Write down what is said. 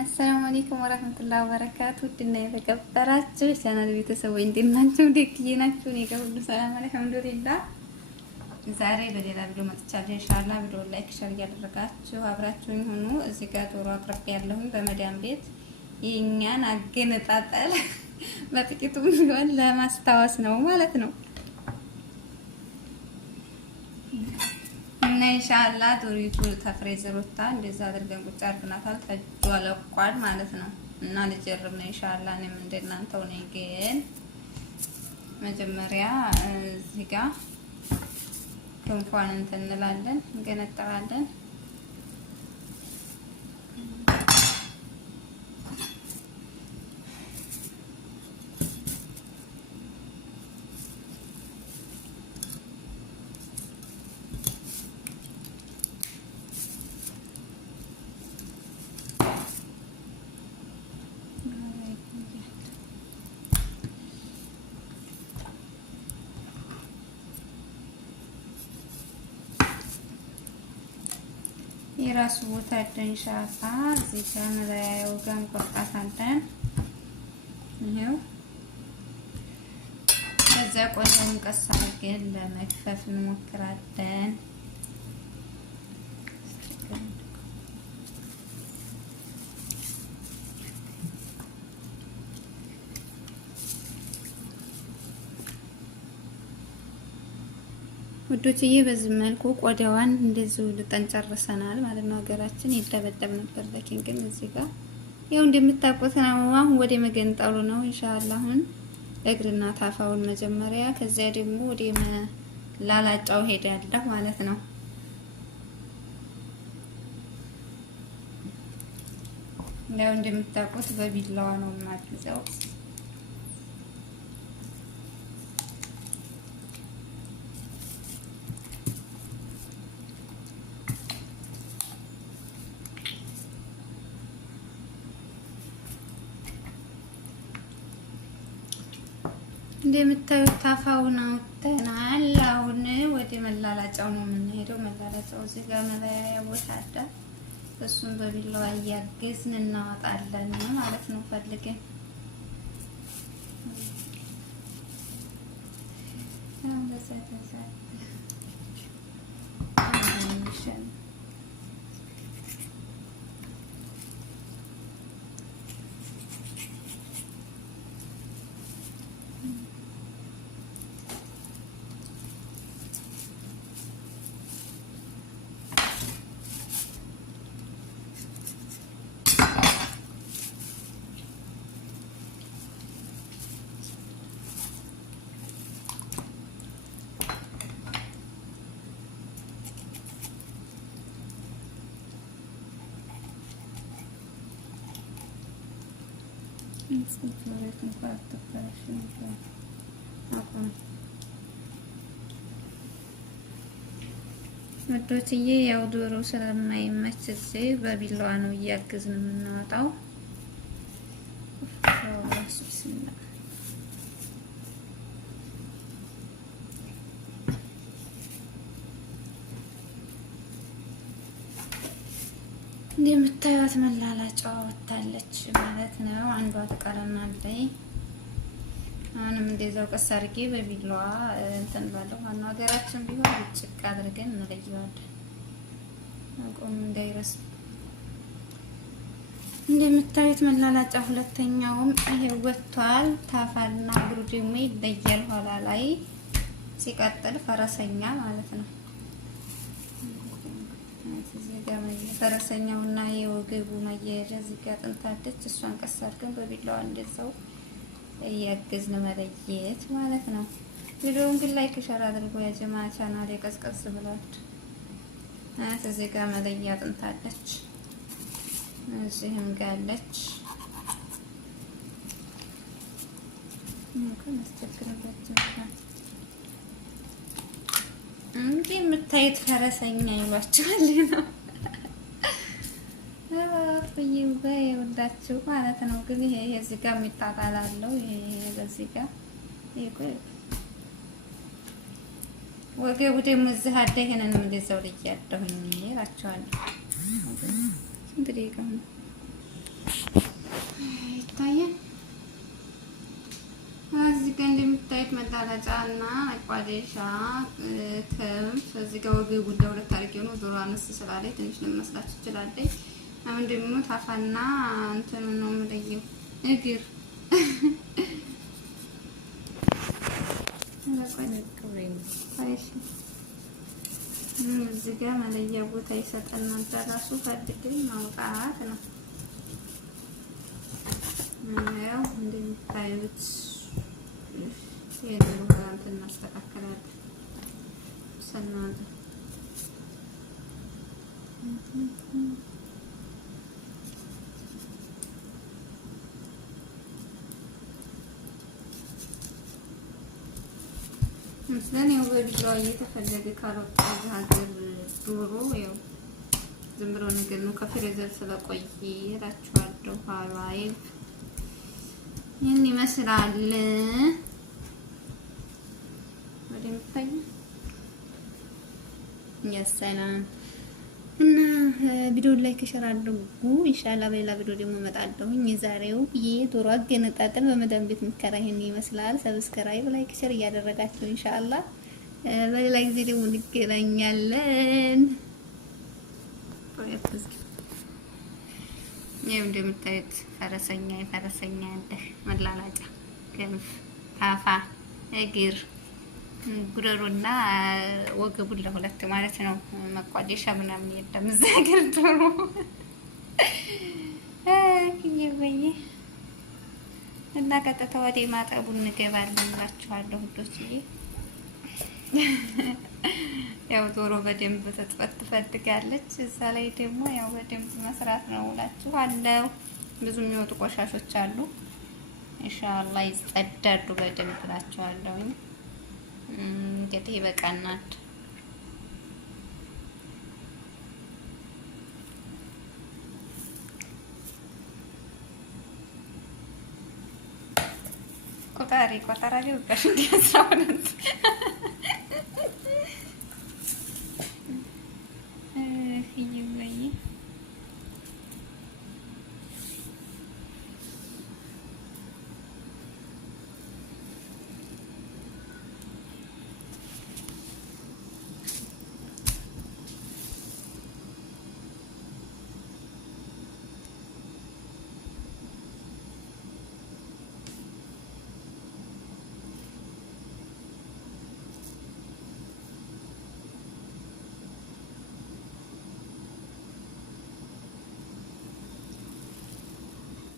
አሰላሙ አለይኩም ወራህመቱላሂ ወበረካቱ። ውድና የተከበራችሁ ቻናል ቤተሰቦች እንዴት ናችሁ? ደህና ናችሁ? እኔ ጋር ሁሉ ሰላም አልሐምዱሊላህ። ዛሬ በሌላ ቪዲዮ መጥቻለሁ። ኢንሻአላህ ቪዲዮ ላይክ ሼር እያደረጋችሁ አብራችሁኝ ሁኑ። እዚህ ጋር ዶሮ አቅርቤያለሁኝ በመዳም ቤት የኛን አገነጣጠል በጥቂቱ ቢሆን ለማስታወስ ነው ማለት ነው። እና ኢንሻአላህ ዶሪቱ ተፍሬዘር ወጣ እንደዛ አድርገን ቁጭ አድርገናታል። ተጇ ለቋል ማለት ነው። እና ልጀርብ ነው ኢንሻአላህ። እኔም እንደናንተው ነኝ፣ ግን መጀመሪያ እዚህ ጋር ክንፏን እንትን እንላለን፣ እንገነጥራለን። የራሱ ቦታ ኢንሻአላህ እዚህ ጋር መለያየው ጋር እንቆርጣታለን። ይሄው ከዛ ቆዳውን ቀስ አድርገን ለመክፈፍ እንሞክራለን። ውዶችዬ በዚህ መልኩ ቆዳዋን እንደዚሁ ልጠን ጨርሰናል ማለት ነው። ሀገራችን ይደበደብ ነበር፣ ለኪን ግን እዚህ ጋር ያው እንደምታውቁት ነው። አሁን ወደ መገንጠሉ ነው ኢንሻአላህ። አሁን እግርና ታፋውን መጀመሪያ፣ ከዚያ ደግሞ ወደ መላላጫው ሄዳለሁ ማለት ነው። ያው እንደምታውቁት በቢላዋ ነው የማግዘው። እንደምታዩት ታፋውን አውጥተናል። አሁን ወደ መላላጫው ነው የምንሄደው። መላላጫው እዚህ ጋር መለያያ ቦታ አለ። እሱን በቢላዋ እያገዝን እናወጣለን ማለት ነው ፈልገን። ወዶችዬ ያው ዶሮ ስለማይመች እዚህ በቢላዋ ነው እያገዝን የምናወጣው። እንደምታዩት መላላጫዋ ወጣለች ማለት ነው። አንዷ ትቀረናለች። አሁንም እንደዛው ቀስ አድርጌ በቢላዋ እንትን ባለው ማነው ሀገራችን ቢሆን ብጭቅ አድርገን እንለየዋለን። አቆም እንዳይረስ። እንደምታዩት መላላጫ ሁለተኛውም ይሄ ወጥቷል። ታፋና እግሩ ደግሞ ይለያል ኋላ ላይ። ሲቀጥል ፈረሰኛ ማለት ነው። ፈረሰኛውና የወገቡ መያያዣ እዚህ ጋር ጥንታለች። እሷን ቀስ አድርገን በቢላዋ እንደዛው እያገዝን መለየት ማለት ነው። ቪዲዮውን ግን ላይክ ሸር አድርጎ ያ ጀማ ቻናል የቀዝቀዝ ብላችሁ እዚህ ጋር መለያ ጥንታለች፣ እዚህም ጋለች። እንግዲህ የምታዩት ፈረሰኛ ይሏችኋል ነው ይወዳችሁ ማለት ነው። ግን ይሄ እዚህ ጋር የሚጣጣላለው ይሄ በዚህ ጋር ይሄ ወገቡ ደግሞ እዚህ አለ። ይሄንንም እንደዛው ልያለሁኝ እላችኋለሁ። ስንት ደቂቃ ነው? ይታያል። እዚህ ጋር እንደምታዩት መላላጫ እና መቋደሻ ክንፍ እዚህ ጋር ወገቡ ለሁለት አድርጌው ነው። ዞሮ አነስ ስላለኝ ትንሽ ልመስላችሁ ትችላለች። አሁን ደግሞ ታፋና እንትኑ ነው የምለየው እግር እዚህ ጋር መለያ ቦታ ይሰጠናል። ራሱ ፈልግን ማውጣት ነው። ያው እንደምታዩት ይሄንን ወራንት እናስተካክላለን። ሰናን ምስለን ያው በቢላዋ እየተፈለገ ካልወጣ ሀገር ዶሮ ያው ዝም ብሎ ነገር ነው። ከፍሬዘር ስለቆየ እላችኋለሁ። ሀባይ ይህን ይመስላል። ወደምታይ ያሰላም እና ቪዲዮ ላይክ ሸር አድርጉ። ኢንሻአላህ በሌላ ቪዲዮ ደግሞ እመጣለሁኝ። የዛሬው የዶሮ አገነጣጠል በመዳም ቤት ምከራ ይሄን ይመስላል። ሰብስክራይብ፣ ላይክ፣ ሸር እያደረጋችሁ ኢንሻአላህ በሌላ ጊዜ ደግሞ እንገናኛለን። ይሄው እንደምታዩት ፈረሰኛ ያለ መላላጫ ክንፍ፣ ታፋ፣ እግር፣ ጉረሮና ወገቡን ለሁለት ማለት ነው። መቋደሻ ምናምን የለም እዛ ሀገር ዶሮ ይበየ እና ቀጥታ ወደ ማጠቡ እንገባለን እላችኋለሁ ውዶችዬ። ያው ዶሮ በደንብ ተጥፈት ትፈልጋለች። እዛ ላይ ደግሞ ያው በደንብ መስራት ነው እላችኋለሁ። ብዙ የሚወጡ ቆሻሾች አሉ። ኢንሻአላህ ይጸዳሉ በደንብ እላችኋለሁ። እንግዲህ ይበቃናል። ቆጣሪ ቆጠራ ሊወጣሽ እንዲያሳውነት